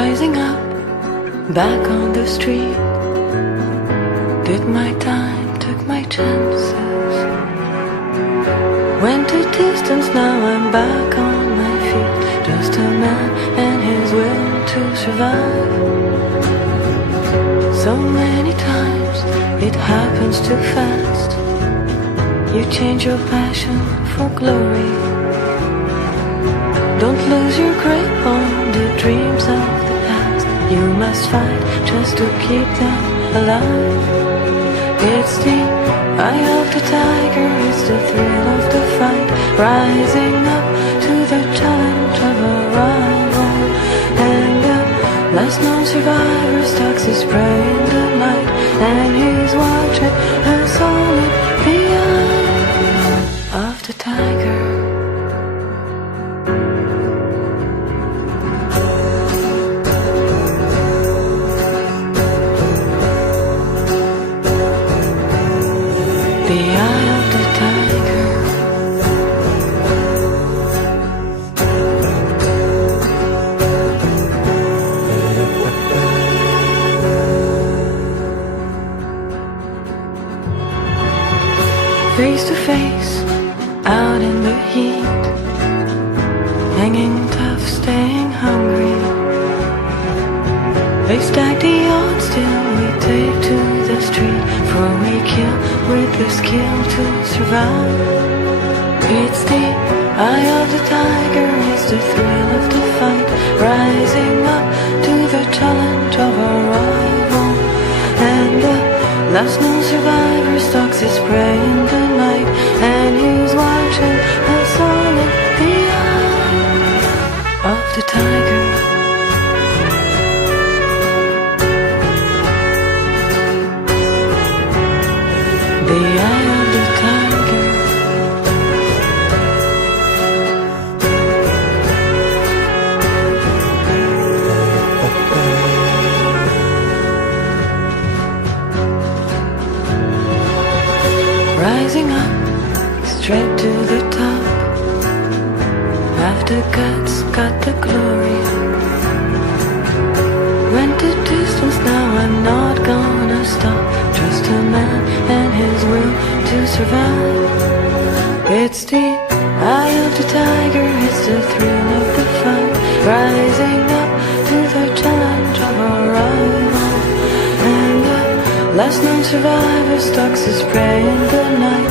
Rising up, back on the street. Did my time, took my chances. Went a distance, now I'm back on my feet. Just a man and his will to survive. So many times it happens too fast. You change your passion for glory. Don't lose your grip on the dreams of the past. You must fight just to keep them alive. It's the eye of the tiger, it's the thrill of the fight. Rising up to the challenge of a rival. And the last known survivor stalks his prey in the night. And he's watching us all in the eye of the tiger. The eye of the tiger. Face to face, out in the heat. Hanging tough, staying hungry. They stack the odds till we take to the street. For we kill with the skill to survive. It's the eye of the tiger, it's the thrill of the fight. Rising up to the challenge of a rival. And the last known survivor stalks his prey in the night. And he's watching us all in the eye of the tiger. The eye of the tiger. Rising up, straight to the top. After guts, got the glory. Went the distance, now I'm not gonna stop. Just a man and his will to survive. It's the eye of the tiger, it's the thrill of the fight. Rising up to the challenge of a rival. And the last known survivor stalks his prey in the night.